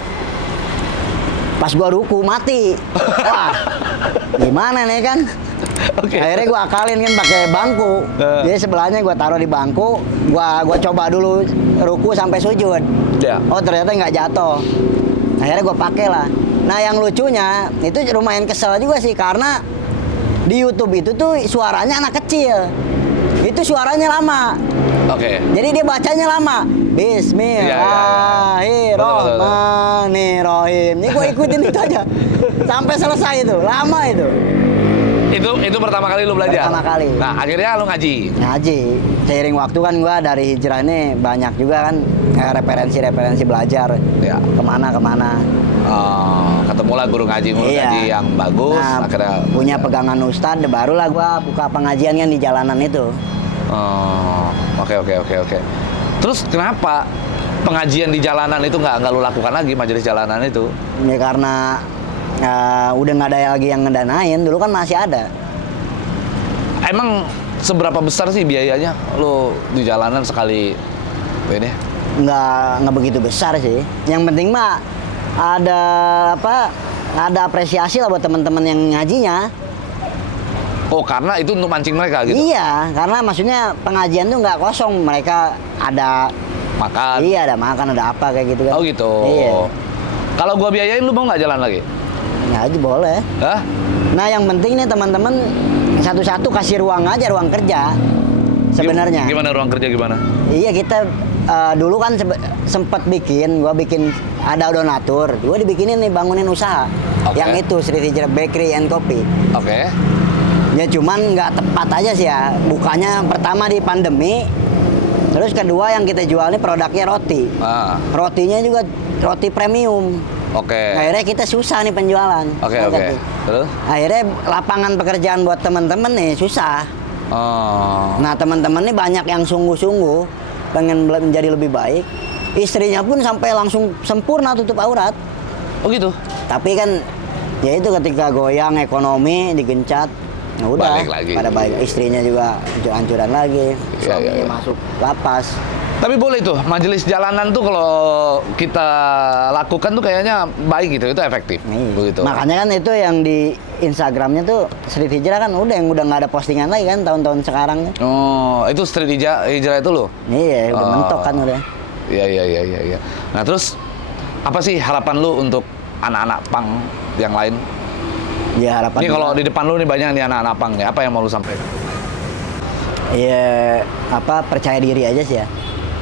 Pas gua ruku mati. Wah, gimana nih kan? Oke. Akhirnya gua akalin kan pakai bangku. Jadi sebelahnya gua taruh di bangku, gua coba dulu ruku sampai sujud. Ya. Oh ternyata nggak jatuh. Akhirnya gua pakai lah. Nah yang lucunya itu lumayan kesel juga sih karena di YouTube itu tuh suaranya anak kecil. Itu suaranya lama. Oke. Jadi dia bacanya lama. Bismillahirrahmanirrahim. Ini gue ikutin itu aja sampai selesai itu. Lama itu. Itu pertama kali lu belajar? Pertama kali. Nah, akhirnya lu ngaji? Ngaji. Seiring waktu kan gue dari hijrah ini banyak juga kan referensi-referensi belajar. Ya. Kemana-kemana. Oh, ketemulah guru ngaji yang bagus. Nah, akhirnya punya pegangan ustadz, barulah gue buka pengajian kan di jalanan itu. Oh, oke. Terus kenapa pengajian di jalanan itu nggak lu lakukan lagi, majelis jalanan itu? Ya karena udah nggak ada lagi yang ngedanain. Dulu kan masih ada. Emang seberapa besar sih biayanya lu di jalanan sekali ini? Nggak begitu besar sih. Yang penting mah ada apresiasi lah buat teman-teman yang ngajinya. Oh, karena itu untuk mancing mereka gitu? Iya, karena maksudnya pengajian tuh nggak kosong, mereka ada makan. Iya, ada makan, ada apa kayak gitu kan. Oh gitu. Iya. Kalau gua biayain lu mau nggak jalan lagi? Ngaji boleh. Hah? Nah yang penting nih teman-teman satu-satu kasih ruang aja, ruang kerja sebenarnya. Gimana ruang kerja gimana? Iya kita dulu kan sempet gua bikin ada donatur, gua dibikinin nih bangunin usaha. Oke. Yang itu Sri Hijrah Bakery and Coffee. Oke. Ya cuman nggak tepat aja sih ya. Bukanya pertama di pandemi, terus kedua yang kita jual ini produknya roti. Ah. Rotinya juga roti premium. Oke. Akhirnya kita susah nih penjualan. Oke. Terus? Akhirnya lapangan pekerjaan buat teman-teman nih susah. Oh. Nah teman-teman nih banyak yang sungguh-sungguh pengen menjadi lebih baik. Istrinya pun sampai langsung sempurna tutup aurat. Oh gitu. Tapi kan ya itu ketika goyang ekonomi digencat, nah udah Balik lagi. pada baik. Istrinya juga hancur-hancuran lagi. Suaminya masuk lapas. Tapi boleh tuh, majelis jalanan tuh kalau kita lakukan tuh kayaknya baik gitu, itu efektif. Begitu. Makanya kan itu yang di Instagramnya tuh Street Hijrah kan udah nggak ada postingan lagi kan tahun-tahun sekarang. Oh, itu Street Hijrah itu loh? Iya, udah mentok kan udah. Iya. Nah terus apa sih harapan lu untuk anak-anak punk yang lain? Ya harapan. Ini kalau di depan lu nih banyak nih anak-anak punk nih, apa yang mau lu sampaikan? Ya percaya diri aja sih ya.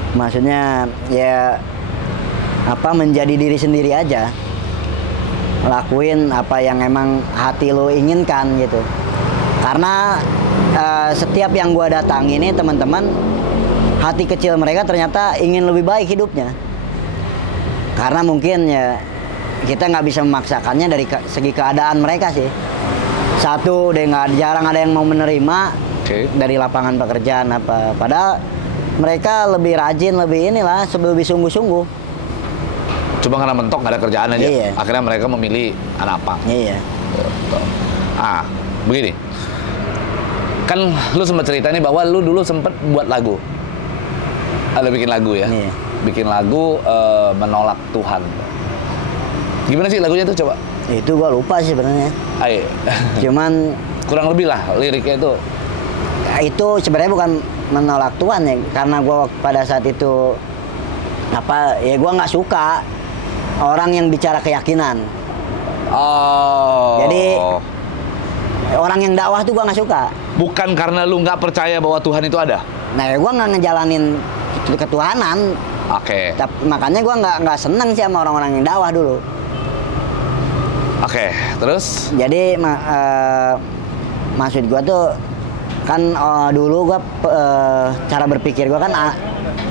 Maksudnya ya menjadi diri sendiri aja. Lakuin apa yang emang hati lo inginkan gitu. Karena setiap yang gua datangi ini teman-teman, hati kecil mereka ternyata ingin lebih baik hidupnya. Karena mungkin ya kita nggak bisa memaksakannya dari segi keadaan mereka sih. Satu, jarang ada yang mau menerima dari lapangan pekerjaan apa. Padahal mereka lebih rajin, lebih lebih sungguh-sungguh. Cuma karena mentok nggak ada kerjaan aja. Iya. Akhirnya mereka memilih anak punk. Iya. Begini. Kan lu sempat cerita nih bahwa lu dulu sempet buat lagu. Ada bikin lagu ya? Iya. Bikin lagu menolak Tuhan. Gimana sih lagunya tuh coba? Itu gua lupa sih sebenarnya. Ayo. Cuman kurang lebih lah liriknya itu. Itu sebenarnya bukan menolak Tuhan ya, karena gua pada saat itu gua nggak suka orang yang bicara keyakinan. Oh. Jadi orang yang dakwah tuh gua nggak suka. Bukan karena lu nggak percaya bahwa Tuhan itu ada? Nah, gua nggak ngejalanin ketuhanan. Oke. Makanya gua nggak seneng sih sama orang-orang yang dakwah dulu. Oke, terus? Jadi maksud gua tuh kan dulu gua cara berpikir gua kan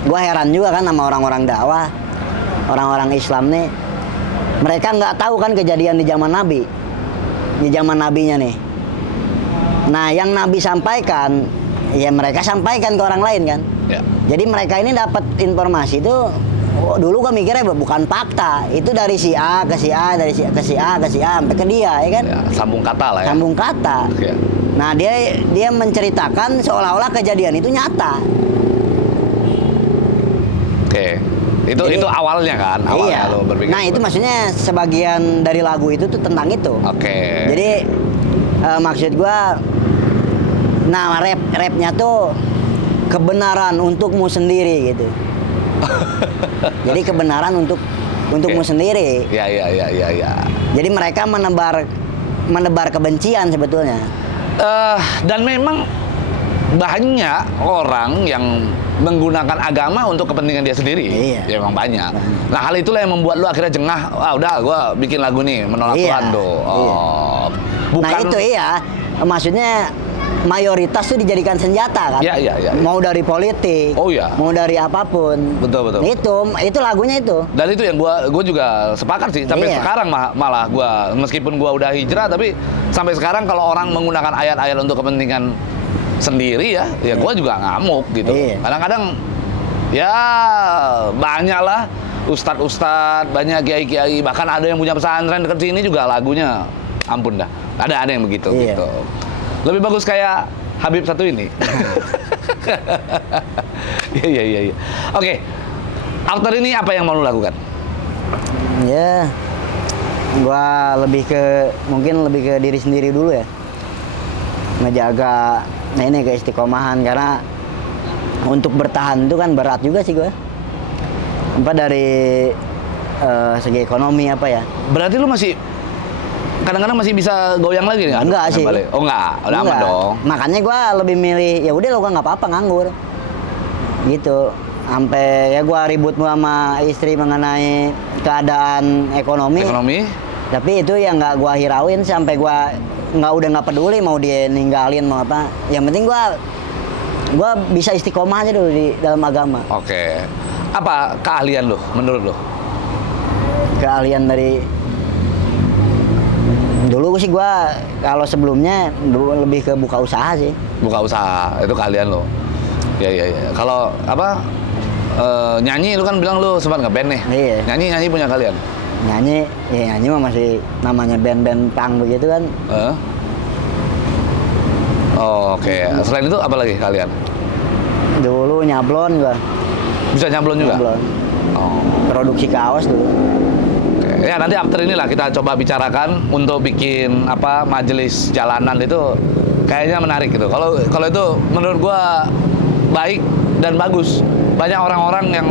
gua heran juga kan sama orang-orang dakwah, orang-orang Islam nih. Mereka nggak tahu kan kejadian di zaman Nabi, di zaman Nabinya nih. Nah, yang Nabi sampaikan, ya mereka sampaikan ke orang lain kan. Ya. Jadi mereka ini dapat informasi itu, dulu gua mikirnya bukan fakta, itu dari si A ke si A, dari si A ke si A ke si A sampai ke dia, ya kan? Ya, sambung kata lah ya. Sambung kata. Ya. Nah, dia menceritakan seolah-olah kejadian itu nyata. Oke. Itu awalnya kan, awalnya Iya. lo berpikir. Nah, itu maksudnya sebagian dari lagu itu tuh tentang itu. Oke. Jadi maksud gua, nah rapnya tuh kebenaran untukmu sendiri gitu. Jadi kebenaran untukmu Oke. sendiri. Ya. Jadi mereka menebar kebencian sebetulnya. Dan memang banyak orang yang menggunakan agama untuk kepentingan dia sendiri. Iya. Ya memang banyak. Nah, hal itulah yang membuat lu akhirnya jengah. Udah, gua bikin lagu nih menolak Iya. Tuhan tuh. Iya. Bukan. Nah itu iya, maksudnya mayoritas tuh dijadikan senjata kan. Iya. Mau dari politik, Oh, iya. mau dari apapun. Betul. Nah, itu lagunya itu. Dan itu yang gua juga sepakat sih. Sampai Iya. sekarang malah gua, meskipun gua udah hijrah, tapi sampai sekarang kalau orang menggunakan ayat-ayat untuk kepentingan sendiri ya gua juga ngamuk gitu. Iya. Kadang-kadang ya banyak lah ustadz-ustadz, banyak kiai-kiai, bahkan ada yang punya pesantren dekat sini juga lagunya ampun dah. Ada yang begitu Iya. gitu. Lebih bagus kayak Habib satu ini. Iya. Oke. After ini apa yang mau lu lakukan? Ya, gua mungkin lebih ke diri sendiri dulu ya. Ngejaga ini keistiqomahan, karena untuk bertahan itu kan berat juga sih gua. Dari segi ekonomi apa ya. Berarti lu masih kadang-kadang masih bisa goyang lagi nggak? Enggak sih. Balik? Oh enggak, udah aman Enggak. dong. Makanya gua lebih milih ya udah lo gua nggak apa-apa nganggur. Gitu. Sampai ya gua ribut sama istri mengenai keadaan ekonomi. Tapi itu ya nggak gua hirauin sampai gua nggak peduli mau dia ninggalin mau apa. Yang penting gua bisa istiqomah aja dulu di dalam agama. Oke. Apa keahlian lu menurut lu? Keahlian dari dulu sih gua kalau sebelumnya dulu lebih ke buka usaha sih. Buka usaha, itu keahlian lu. Iya. Kalau apa nyanyi lu kan bilang lu sempat ngeband nih. Iya. Nyanyi punya kalian. Nyanyi mah masih namanya band-band punk begitu kan. Oh, oke. Selain itu apa lagi kalian? Dulu nyablon gua. Bisa nyablon juga? Nyablon. Oh. Produksi kaos dulu. Oke. Ya nanti after inilah kita coba bicarakan untuk bikin apa majelis jalanan itu kayaknya menarik gitu. Kalau itu menurut gua baik dan bagus. Banyak orang-orang yang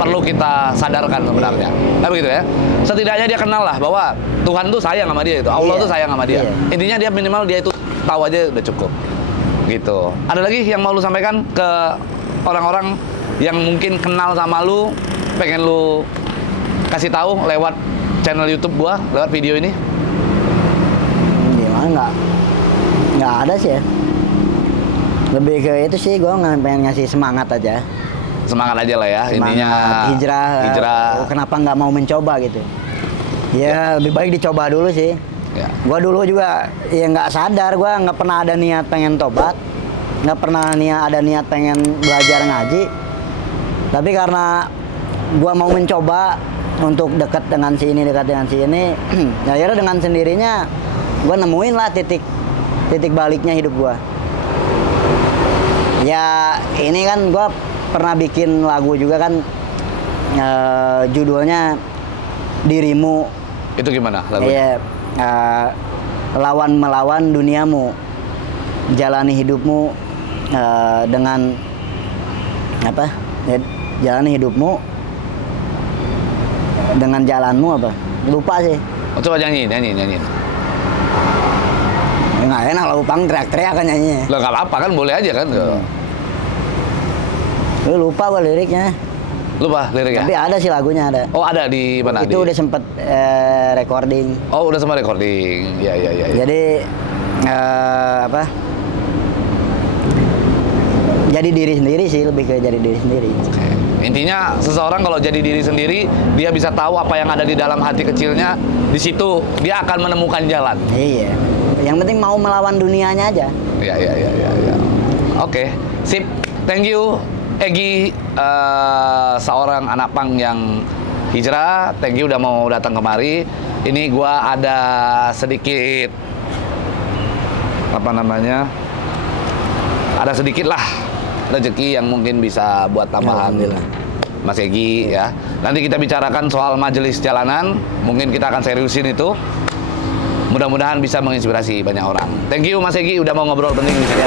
perlu kita sadarkan sebenarnya. Nah begitu ya. Setidaknya dia kenal lah bahwa Tuhan tuh sayang sama dia itu. Allah Iya. tuh sayang sama dia. Iya. Intinya dia minimal dia itu tahu aja udah cukup. Gitu. Ada lagi yang mau lu sampaikan ke orang-orang yang mungkin kenal sama lu, pengen lu kasih tahu lewat channel YouTube gua, lewat video ini? Gimana nggak ada sih ya. Lebih ke itu sih gua pengen ngasih semangat aja. Semangat aja lah ya, intinya hijrah. Kenapa nggak mau mencoba gitu? Ya lebih baik dicoba dulu sih. Ya. Gua dulu juga ya nggak sadar, gua nggak pernah ada niat pengen tobat, nggak pernah ada niat pengen belajar ngaji. Tapi karena gua mau mencoba untuk dekat dengan si ini, akhirnya dengan sendirinya gua nemuin lah titik baliknya hidup gua. Ya ini kan gua pernah bikin lagu juga kan, judulnya Dirimu. Itu gimana lagunya? Iya, lawan melawan duniamu, jalani hidupmu dengan apa? Ya, jalani hidupmu dengan jalanmu apa? Lupa sih. Oh, coba nyanyi. Nggak enak lagu pang teriak-teriak kan nyanyinya. Lah nggak apa-apa kan, boleh aja kan? Lu lupa gua liriknya. Lupa lirik ya? Tapi ada sih lagunya ada. Oh ada di mana? Itu udah sempet recording. Oh udah sama recording. Ya. Jadi apa? Jadi diri sendiri sih, lebih ke jadi diri sendiri. Oke. Intinya seseorang kalau jadi diri sendiri, dia bisa tahu apa yang ada di dalam hati kecilnya. Di situ dia akan menemukan jalan. Iya. Yang penting mau melawan dunianya aja. Ya. Oke, sip. Thank you Egi, seorang anak pang yang hijrah. Thank you udah mau datang kemari. Ini gua ada sedikit apa namanya? Ada sedikit lah rezeki yang mungkin bisa buat tambahan Mas Egi ya. Nanti kita bicarakan soal majelis jalanan. Mungkin kita akan seriusin itu. Mudah-mudahan bisa menginspirasi banyak orang. Thank you Mas Egi udah mau ngobrol penting di sini.